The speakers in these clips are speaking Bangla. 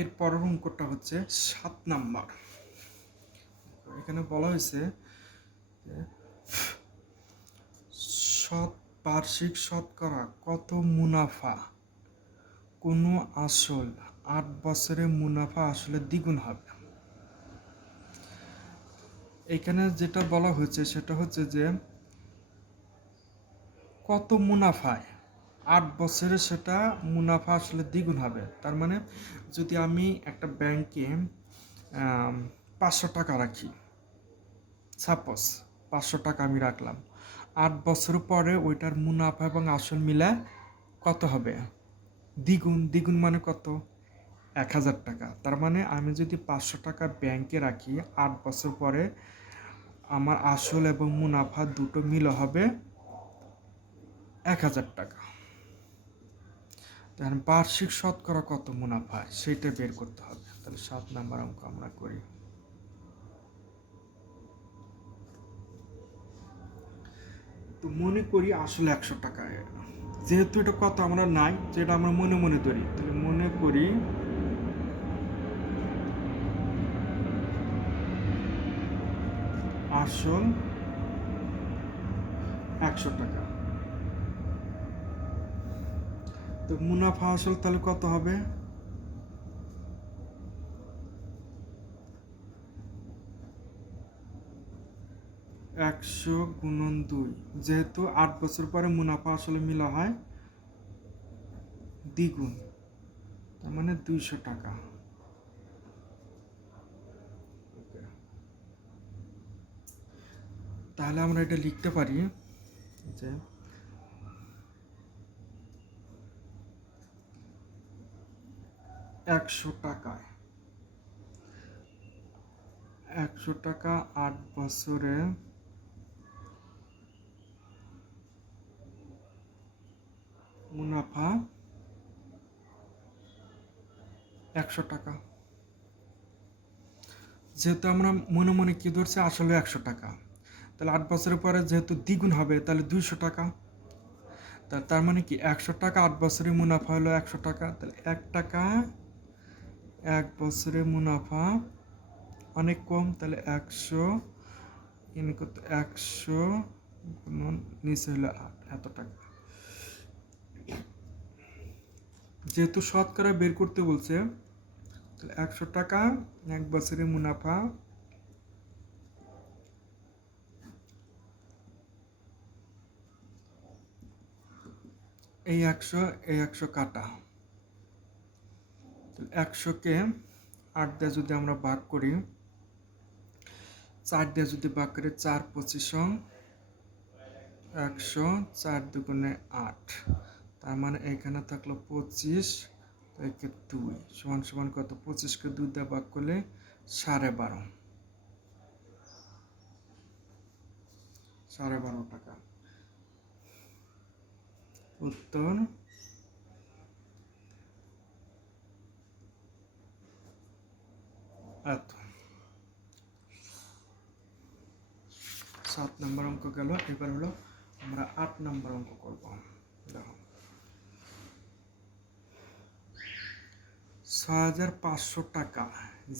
এর পরের অঙ্কটা হচ্ছে 7 নাম্বার। এখানে বলা হয়েছে যে বার্ষিক শতকরা কত মুনাফা কোনো আসল 8 বছরে মুনাফা আসলে দ্বিগুণ হবে। এখানে যেটা বলা হয়েছে সেটা হচ্ছে যে কত মুনাফায় 8 বছরে সেটা মুনাফা আসলে দ্বিগুণ হবে। তার মানে যদি আমি একটা ব্যাংকে 500 টাকা রাখি, সাপোজ 500 টাকা আমি রাখলাম, 8 বছর পরে ওইটার মুনাফা এবং আসল মিলা কত হবে? দ্বিগুণ। দ্বিগুণ মানে কত? 1000 টাকা। তার মানে আমি যদি 500 টাকা ব্যাংকে রাখি, 8 বছর পরে আমার আসল এবং মুনাফা দুটো মিল হবে 1000 টাকা। তাহলে বার্ষিক শতকরা কত মুনাফা সেইটা বের করতে হবে। তাহলে 7 নাম্বার অঙ্ক আমরা করি। তো মনে করি আসলে 100 টাকা, যেহেতু এটা কত আমরা নাই, যেটা আমরা মনে মনে ধরি, তাহলে মনে করি আসল 100 টাকা। তো মুনাফা আসল তাহলে কত হবে? 100 × 2, যেহেতু 8 বছর পরে মুনাফা আসলে মিলা হয় দ্বিগুণ, তার মানে 200 টাকা। তাহলে আমরা এটা লিখতে পারি যে 100 টাকায় 100 টাকা 8 বছরে মুনাফা 100 টাকা। যেহেতু আমরা মনে মনে কি ধরছি আসলে 100 টাকা, তাহলে 8 বছরের পরে যেহেতু দ্বিগুণ হবে তাহলে 200 টাকা। তার মানে কি 100 টাকা 8 বছরের মুনাফা হলো 100 টাকা। তাহলে 1 টাকা 1 বছরের মুনাফা অনেক কম, তাহলে 100 গুণন নিচে হলো 8, এত টাকা। যেহেতু শতকরা বের করতে বলছে, তাহলে 100 টাকা 1 বছরের মুনাফা এই 100 কাটা, 100কে 8 দিয়ে যদি আমরা ভাগ করি, 4 দিয়ে যদি ভাগ করি, 4 25 100, 4 দুগুণে 8, তার মানে এখানে থাকলো 25, একে 2 সমান সমান কত? 25কে 2 দিয়ে ভাগ করলে 12.5, 12.5 টাকা। উত্তর এত। 7 নাম্বার অঙ্ক গেল। এবার হলো আমরা 8 নাম্বার অঙ্ক করব। দেখো 6500 টাকা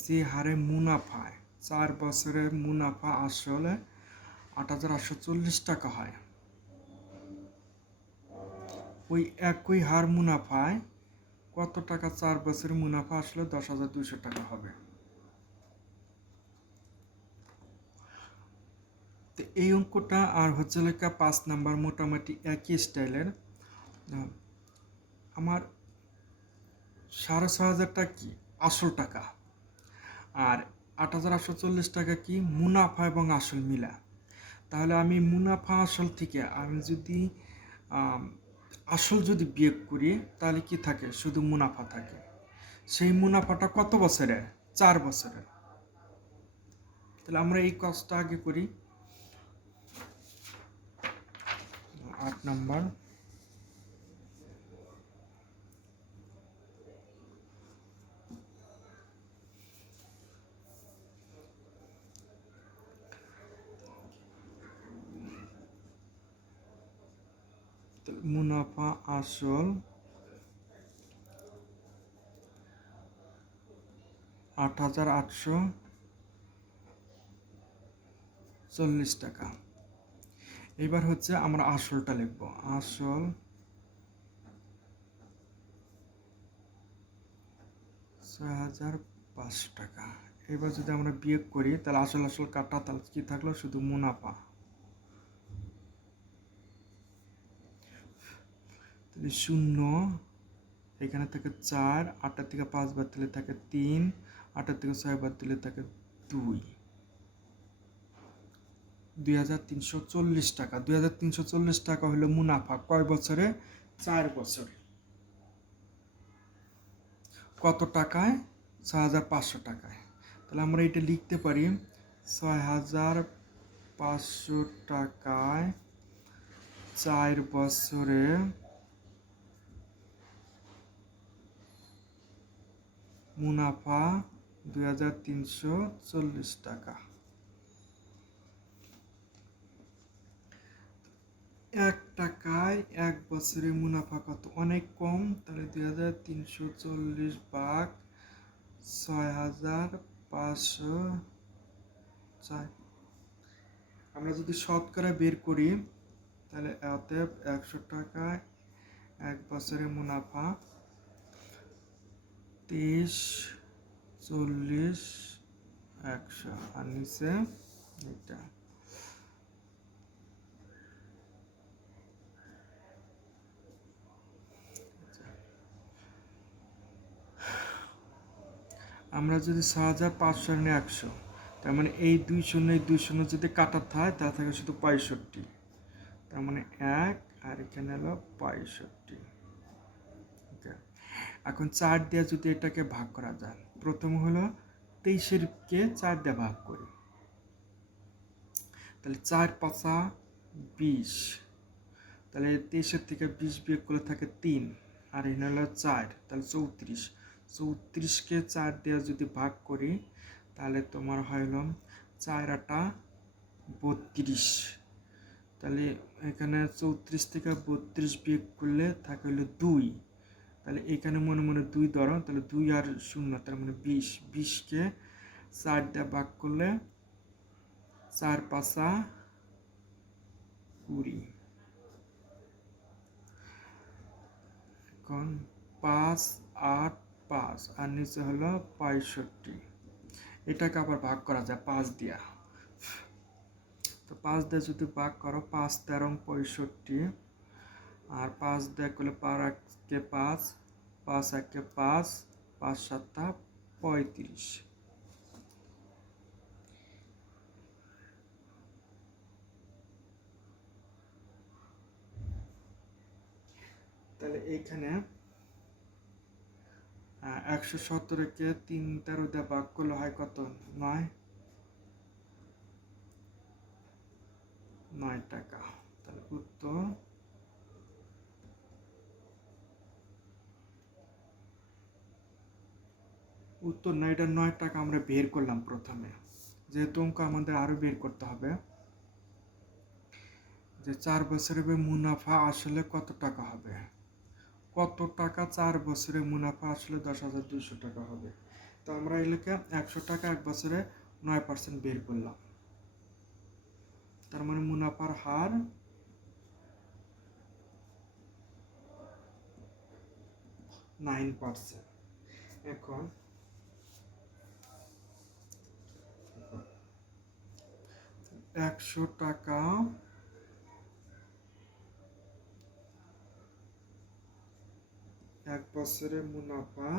যে হারে মুনাফায় 4 বছরের মুনাফা আসলে 8840 টাকা হয়, ওই একই হার মুনাফায় কত টাকা 4 বছরের মুনাফা আসলে 10,200 টাকা হবে? তো এই অঙ্কটা আর হচ্ছে লেখা 5 নাম্বার মোটামুটি একই স্টাইলের। আমার 6,500 কি আসল টাকা, আর 8,840 টাকা কি মুনাফা এবং আসল মিলা। তাহলে আমি মুনাফা আসল থেকে আমি যদি আসল যদি বিয়োগ করি, তাহলে কি থাকে? শুধু মুনাফা থাকে। সেই মুনাফাটা কত বছরের? 4 বছরের। তাহলে আমরা এই কাজটা আগে করি। 8 নাম্বার, মুনাফা আসল 8,840 টাকা। এবার হচ্ছে আমরা আসলটা লিখব। আসল 6,500 টাকা। এবার যদি আমরা বিয়োগ করি তাহলে আসল আসল কাটা, তাহলে কি থাকলো? শুধু মুনাফা। তাহলে 0, এখানে থাকে 4, 8 থেকে 5 বাদ দিলে থাকে 3, 8 থেকে 6 বাদ দিলে থাকে 2, 2,340 টাকা। 2,340 টাকা হলো মুনাফা। কয় বছরে? 4 বছরে। কত টাকায়? 6,500 টাকায়। তাহলে আমরা এটা লিখতে পারি 6,500 টাকায় 4 বছরে মুনাফা 2,340 টাকা। 1 টাকায় 1 বছরে মুনাফা কত? অনেক কম। তাহলে 2,340 ভাগ 6,500। আমরা যদি শতকরা বের করি তাহলে অতএব 100 টাকায় 1 বছরে মুনাফা 30, 40, 100। আর নিচে এটা। আমরা যদি 6,500 নিয়ে 100, তার মানে এই 2 শূন্য এই 2 শূন্য যদি কাটা থাকে তা থাকে শুধু 65। তার মানে 1 আর এখানে হলো 65। এখন 4 দিয়ে যদি এটাকে ভাগ করা যায়, প্রথম হলো 23-কে 4 দিয়ে ভাগ করি, তাহলে 4 5 20। তাহলে 23-এর থেকে 20 বিয়োগ করলে থাকে 3, আর এখানে হলো 4, তাহলে 34। 34-কে 4 দিয়ে যদি ভাগ করি তাহলে তোমার হইল 4 8 32। তাহলে এখানে 34 থেকে 32 বিয়োগ করলে থাকে হলো 2। তাহলে এখানে মনে মনে 2 ধরো, তাহলে 2 আর 0, তার মানে 20। 20-কে 4 দিয়ে ভাগ করলে 4 5 20। এখন 5 8 5 আর নিচে হলো 65। এটাকে আবার ভাগ করা যায় 5 দিয়া। তো 5 দিয়ে যদি ভাগ করো, 5 13 65, আর 5 দিয়ে করলে 5 1-কে 5, 5 1-কে 5, 5 7 35। তাহলে এইখানে 117-কে 3 13 দিয়ে ভাগ করলে হয় কত? 9 টাকা। তাহলে উত্তর না, এটা 9 টাকা আমরা বের করলাম প্রথমে। যেহেতু অঙ্ক আমাদের আরো বের করতে হবে যে 4 বছরের মুনাফা আসলে কত টাকা হবে। কত টাকা 4 বছরে মুনাফা আসলে 10,200 টাকা হবে। তো আমরা এলাকা 100 টাকা 1 বছরে 9% বের করলাম। তার মানে মুনাফার হার 9%। এখন 100 টাকা 1 বছরে মুনাফা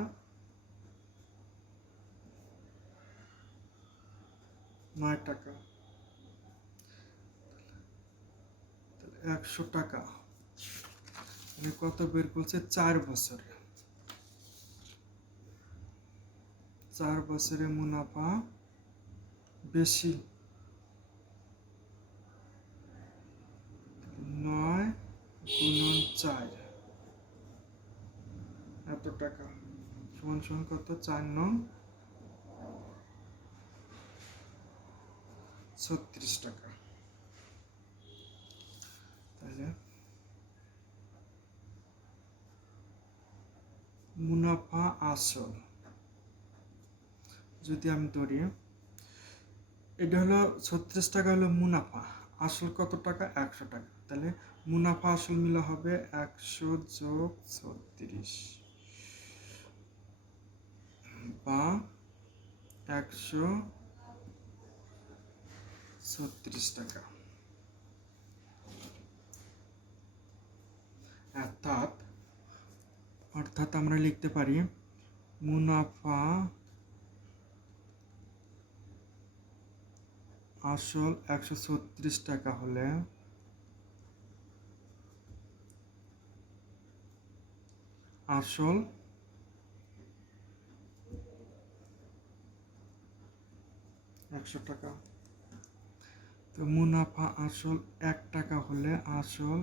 9 টাকা। 100 টাকা মানে কত বের করছে? 4 বছরে। 4 বছরে মুনাফা বেশি। 9 গুণন 4 এত টাকা সমান সমান কত? 4 নং 36 টাকা। তাহলে মুনাফা আসল যদি আমি ধরি, এটা হলো 36 টাকা হলো মুনাফা, আসল কত টাকা? 100 টাকা। তাহলে মুনাফা আসল মিলা হবে 100 যোগ 36 বা 136 টাকা। অর্থাৎ আমরা লিখতে পারি মুনাফা আসল 136 টাকা হলে আসল 100 টাকা। তো মুনাফা আসল 1 টাকা হলে আসল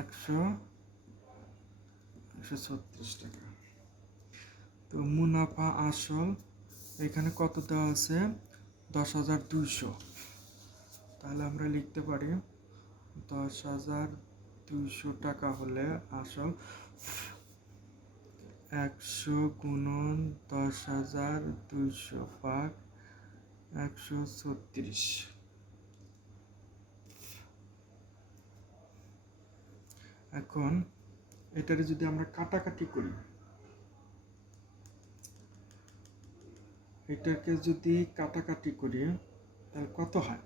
136 টাকা। তো মুনাফা আসল এখানে কত দেওয়া আছে? 10,200। তাহলে আমরা লিখতে পারি 10,200 টাকা হলে আসল 100 গুণন 10,200 ভাগ 136। এখন এটারে যদি আমরা কাটাকাটি করি, এটাকে যদি কাটাকাটি করি তাহলে কত হয়?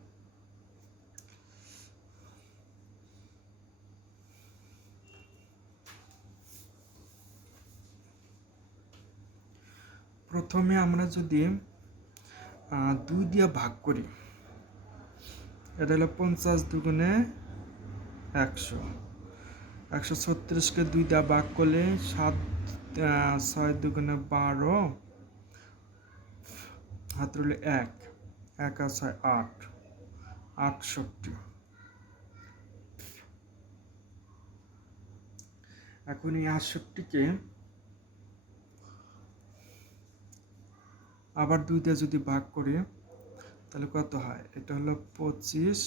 প্রথমে আমরা যদি 2 দিয়ে ভাগ করি, এটা হলো 50 দুগুণে 100, 136কে 2 দিয়ে ভাগ করলে 6 দুগুণে 12, হাত রইল 1, 1 আর 6 8, 68। এখন এই 68কে আবার 2 দিয়ে যদি ভাগ করি তাহলে কত হয়? এটা হলো 25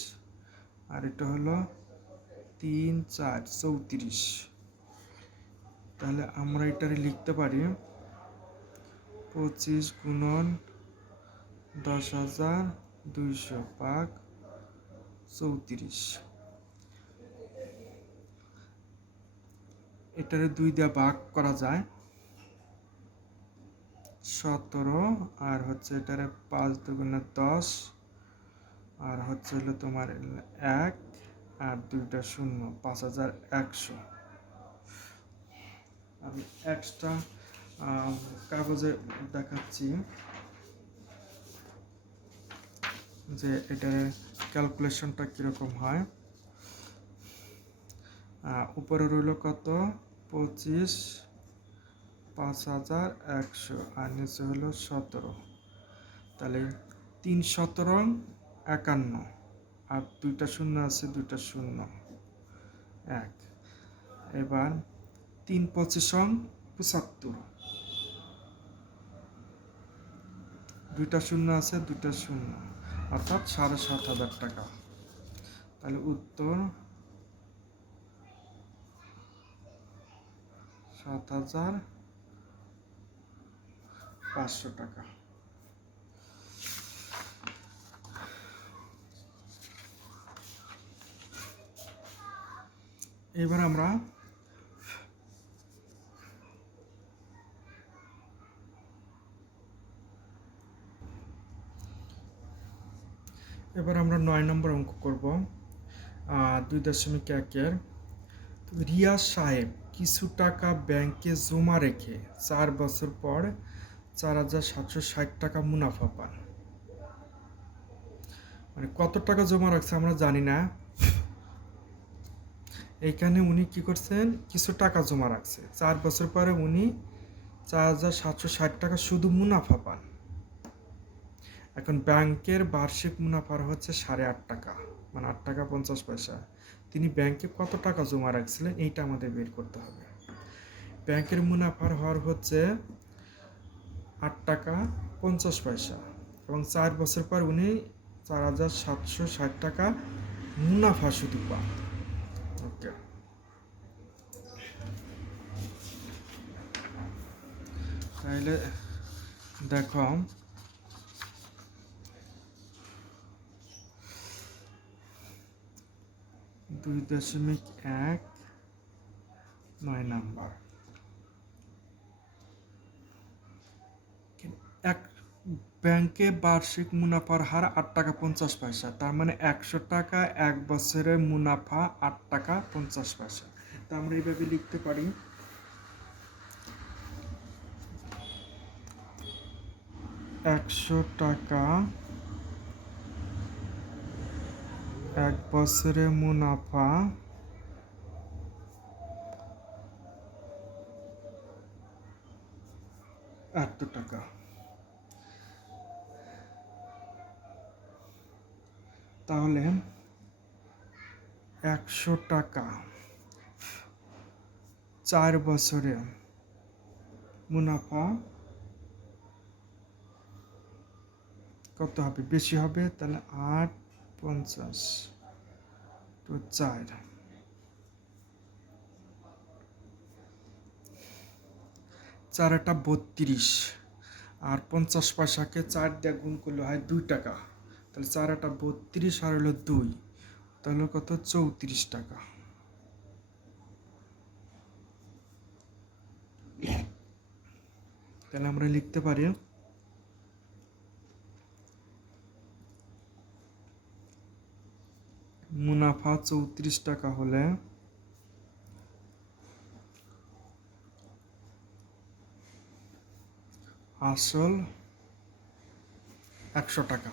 আর এটা হলো 3 4 34। তাহলে আমরা এটারে লিখতে পারি 25 গুণন 10,200 ভাগ 34। এটারে 2 দিয়ে ভাগ করা যায় 17, আর হচ্ছে এটারে 5 দুগুণে 10, আর হচ্ছে হলো তোমার 1 আর 2টা 0, 5,100। আমি এক্সট্রা কাগজে দেখাচ্ছি যে এটার ক্যালকুলেশনটা কীরকম হয়। উপরে রইল কত? 25, 5,100 আর নিচে হলো 17। তাহলে 3 17 51 আর 2টা 0 আছে, 2টা 0 1। এবার 3 25 75, 2টা 0 আছে, 2টা 0, অর্থাৎ 7,500 টাকা। তাহলে উত্তর 7,500 টাকা। এবার আমরা এবার আমরা 9 নম্বর অঙ্ক করব 2.1-এর। রিয়াজ সাহেব কিছু টাকা ব্যাংকে জমা রেখে 4 বছর পর 4,760 টাকা মুনাফা পান। মানে কত টাকা জমা রাখছে আমরা জানি না, এইখানে উনি কি করছেন? কিছু টাকা জমা রাখছে, 4 বছর পরে উনি 4,760 টাকা শুধু মুনাফা পান। এখন ব্যাংকের বার্ষিক মুনাফার হচ্ছে 8.5 টাকা, মানে 8 টাকা 50 পয়সা। তিনি ব্যাংকে কত টাকা জমা রাখছিলেন এইটা আমাদের বের করতে হবে। ব্যাংকের মুনাফার হার হচ্ছে 8 টাকা 50 পয়সা এবং 4 বছর পর উনি 4,760 টাকা মুনাফা শুধু পান। ওকে, তাহলে দেখো 2.19 নাম্বার। এক ব্যাংকে বার্ষিক মুনাফার হার 8 টাকা 50 পয়সা, তার মানে 100 টাকা 1 বছরে মুনাফা 8 টাকা 50 পয়সা। তা আমরা এইভাবে লিখতে পারি, 100 টাকা 1 বছরে মুনাফা 8 টাকা। তাহলে 100 টাকা 4 বছরে মুনাফা কত হবে? বেশি হবে, তাহলে 8 50 তো 4, 4×8 = 32, আর 50 পয়সাকে 4 দিয়ে গুণ করলে হয় 2 টাকা, তাহলে 4×8 = 32 আর হলো 2, তাহলে কত? 34 টাকা। তাহলে আমরা লিখতে পারি মুনাফা 34 টাকা হলে আসল 100 টাকা।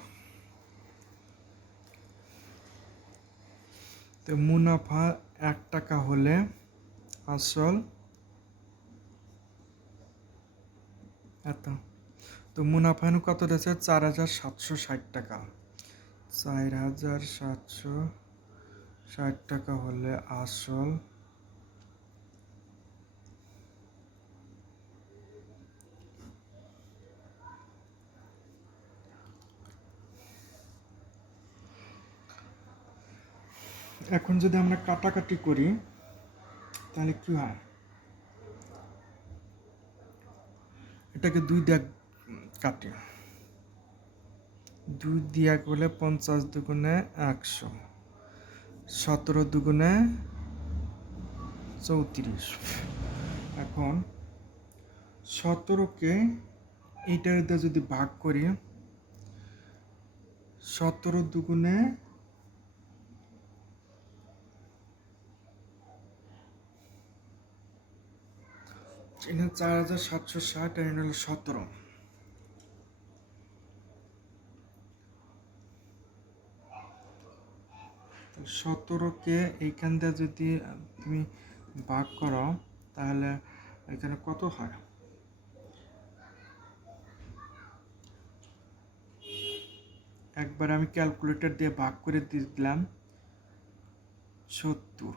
তো মুনাফা 1 টাকা হলে আসল এত। তো মুনাফা কত রয়েছে? 4760 টাকা। 4760 টাকা হলে আসল এখন যদি আমরা কাটাকাটি করি তাহলে কি হয়? এটাকে 2 দিয়ে কাটি, 2 দিয়ে করলে 50 দুগুণে 100, 17 দুগুণে 34। এখন 17কে এইটার দিয়ে যদি ভাগ করি, 17 দুগুণে 4760 আর হলো 17। 17কে এইখান দিয়ে যদি তুমি ভাগ করো তাহলে এখানে কত হয়? একবার আমি ক্যালকুলেটর দিয়ে ভাগ করে দিলাম 70।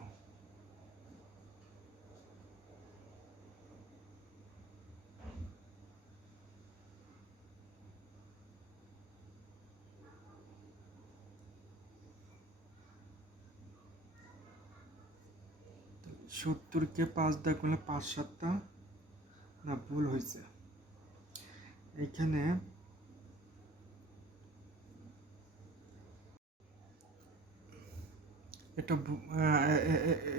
সত্তরকে 5 দিয়ে করলে 5 7 না, ভুল হয়েছে এইখানে।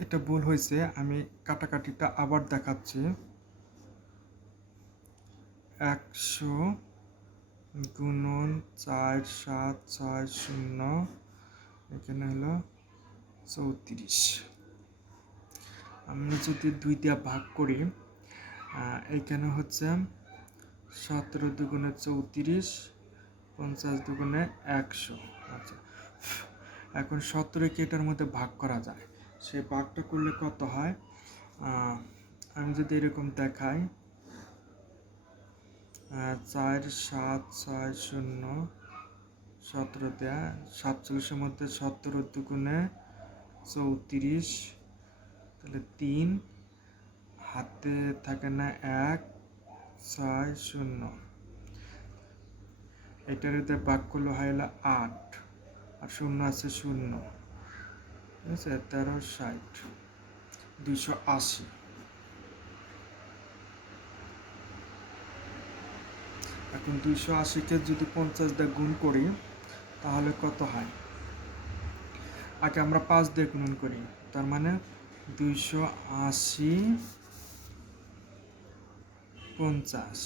এটা ভুল হয়েছে, আমি কাটাকাটিটা আবার দেখাচ্ছি। 100 গুণন 4 7 6 0, এখানে হলো 34। আমরা যদি 2 দিয়ে ভাগ করি, এইখানে হচ্ছে 17 দুগুণে 34, 50 দুগুণে 100। আচ্ছা, এখন 17কে এটার মধ্যে ভাগ করা যায়, সে ভাগটা করলে কত হয়? আমি যদি এরকম দেখাই, 4 7 6 0, 17 দেয়া, 47-এর মধ্যে 17 দুগুণে 34, তাহলে 3 হাতে থাকে না, 1 6 0, এটার মধ্যে ভাগ করলে হয় হলো 8, আর 0 আছে 0, ঠিক আছে? 13 60 280। এখন 280-কে যদি 50 দিয়ে গুণ করি তাহলে কত হয়? আগে আমরা 5 দিয়ে গুণন করি, তার মানে 280 50,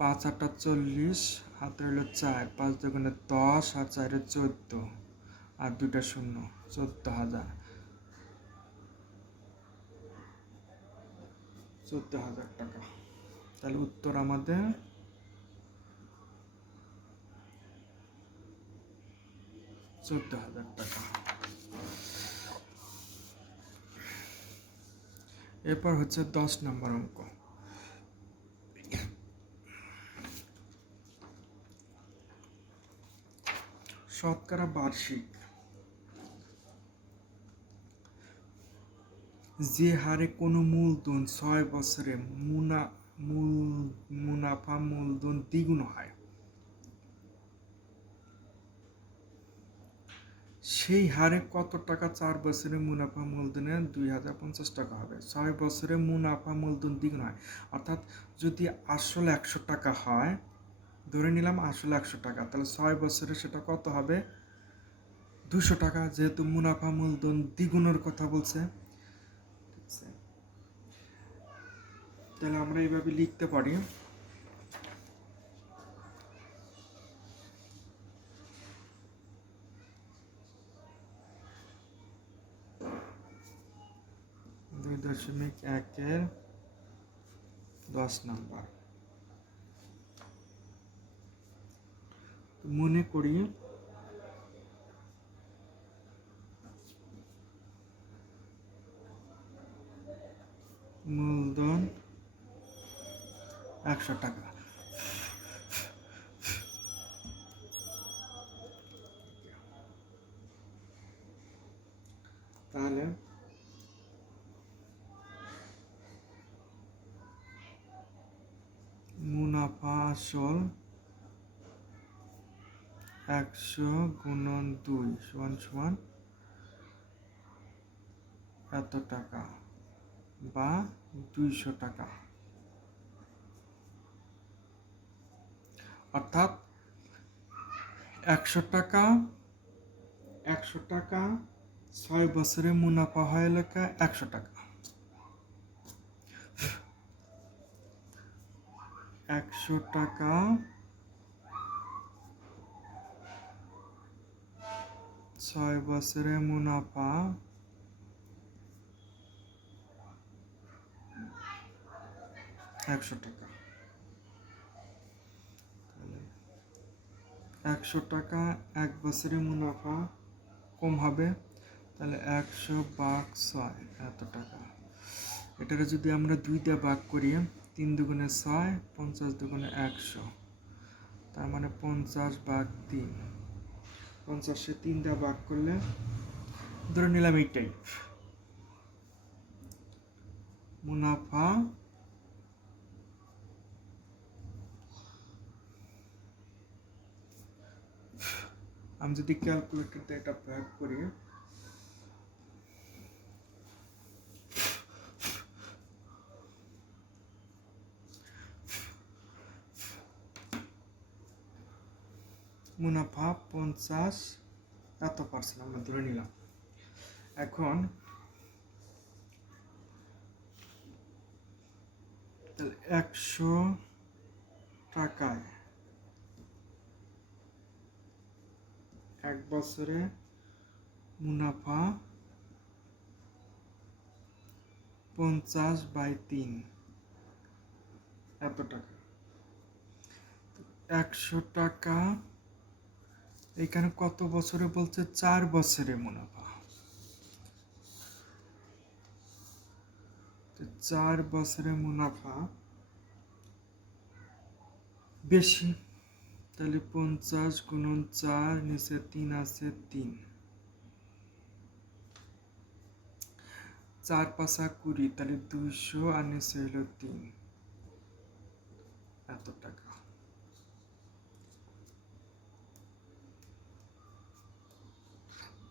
5 8 40, হাতে হলো 4, 5 দুগুণে 10 আর 4 14, আর 2টা শূন্য, 14,000 টাকা। তাহলে উত্তর আমাদের 14,000 টাকা। এরপর হচ্ছে 10 নম্বর অঙ্ক। শতকরা বার্ষিক যে হারে কোনো মূলধন 6 বছরে মুনাফা মূলধন দ্বিগুণ হয়, সেই হারে কত টাকা 4 বছরে মুনাফা মূলধনে 2050 টাকা হবে? 6 বছরে মুনাফা মূলধন দ্বিগুণ হয়, অর্থাৎ যদি আসল 100 টাকা হয়, ধরে নিলাম আসল 100 টাকা, তাহলে 6 বছরে সেটা কত হবে? 200 টাকা, যেহেতু মুনাফা মূলধন দ্বিগুণের কথা বলছে। তাহলে আমরা এইভাবে লিখতে পারি, দুই দশমিক একের 10 নাম্বার। মনে করি মূলধন 100 টাকা। তাহলে মুনাফা আসল 100 গুণন 2 সমান সমান এত টাকা বা 200 টাকা। অর্থাৎ 100 টাকা 6 বছরে মুনাফা হয় লেখা 100 টাকা। 100 টাকা 6 বছরে মুনাফা 100 টাকা। 100 টাকা 1 বছরে মুনাফা কম হবে, তাহলে 100 ভাগ 6 এত টাকা। এটাকে যদি আমরা 2 দিয়ে ভাগ করি, 3 দুগুণে 6, 50 দুগুণে 100, তার মানে 50 ভাগ 3, 50-এ 3 দিয়ে ভাগ করলে ধরে নিলাম এইটাই মুনাফা আমি যদি ক্যালকুলেটরতে এটা প্রয়োগ করি, মুনাফা 50 এত পার্সেন্ট আমরা ধরে নিলাম। এখন তাহলে 100 টাকায় 1 বছরে মুনাফা 50/3 এত টাকা। 100 টাকা এখানে কত বছরে বলছে? 4 বছরে মুনাফা। 4 বছরে মুনাফা বেশি, তাহলে 50 গুণন 4, নিচে 3 আছে 3, 4 5 20, তাহলে 200 আর নিচে হলো 3 এত টাকা।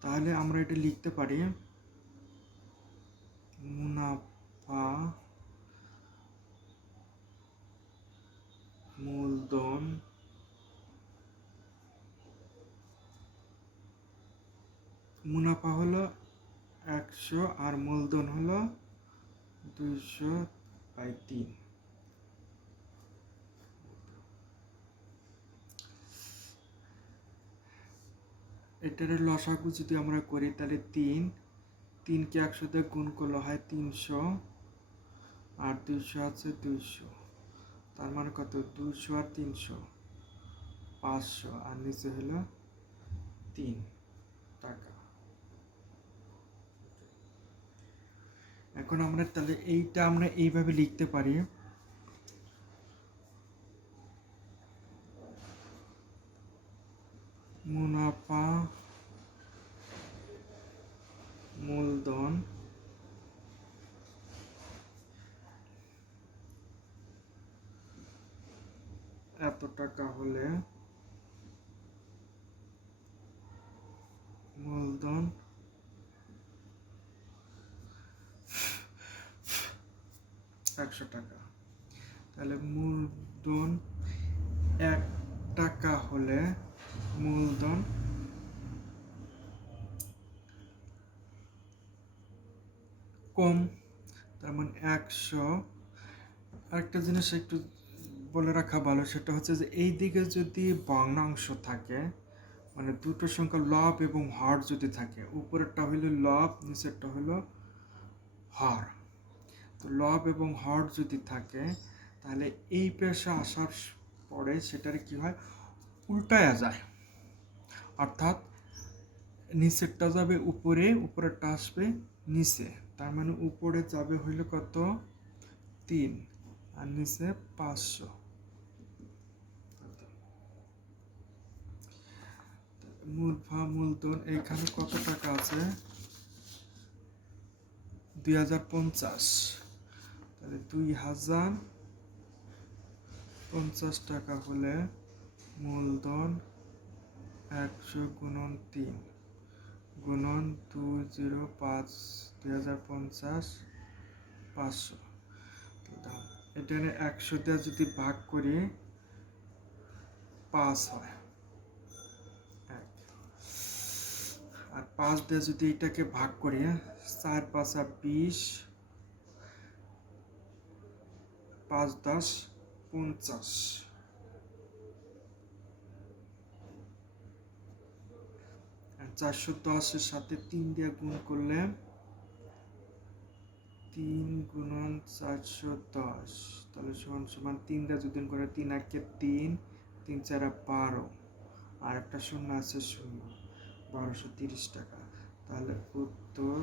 তাহলে আমরা এটা লিখতে পারি মুনাফা মূলধন মুনাফা হলো 100 আর মূলধন হলো 200/3। এটার লসাগু যদি আমরা করি তাহলে 3কে 100 দিয়ে গুণ করলে হয় 300, আর 200 আছে 200, তার মানে কত 200 আর 300 500, আর নিচে হলো 3 টাকা। এখন আমরা তাহলে এইটা আমরা এইভাবে লিখতে পারি, মুনাফা মূলধন এত টাকা হলে মূলধন 100 টাকা। তাহলে মূলধন 1 টাকা হলে মূলধন কম, তার মানে 100। আরেকটা জিনিস একটু বলে রাখা ভালো, সেটা হচ্ছে যে এই দিকে যদি ভগ্নাংশ থাকে, মানে দুটো সংখ্যা লব এবং হর যদি থাকে, উপরেরটা হইল লব, নিচেরটা হইল হর। তো লব এবং হর যদি থাকে তাহলে এই পেশা আসার পরে সেটার কি হয়, উল্টায়া যায়, অর্থাৎ নিচেরটা যাবে উপরে, উপরেরটা আসবে নিচে। তার মানে উপরে যাবে হইল কত 3 আর নিচে 500। মূলধন এখানে কত টাকা আছে 2050, তাহলে 2050 টাকা হলে মূলধন 100 গুণন 3 গুণন 205, 2050 500। এখানে 100 দিয়ে যদি ভাগ করি 5 হয়, আর 5 দিয়ে যদি এটাকে ভাগ করি 4 5 20, 5 10 50, 410-এর সাথে 3 দিয়ে গুণ করলে 3 গুণন 410, তাহলে সমান সমান 3 দিয়ে যদি গুণ করে 3 1 3, 3 4 12, আর একটা শূন্য আছে 0, 1230 টাকা। তাহলে উত্তর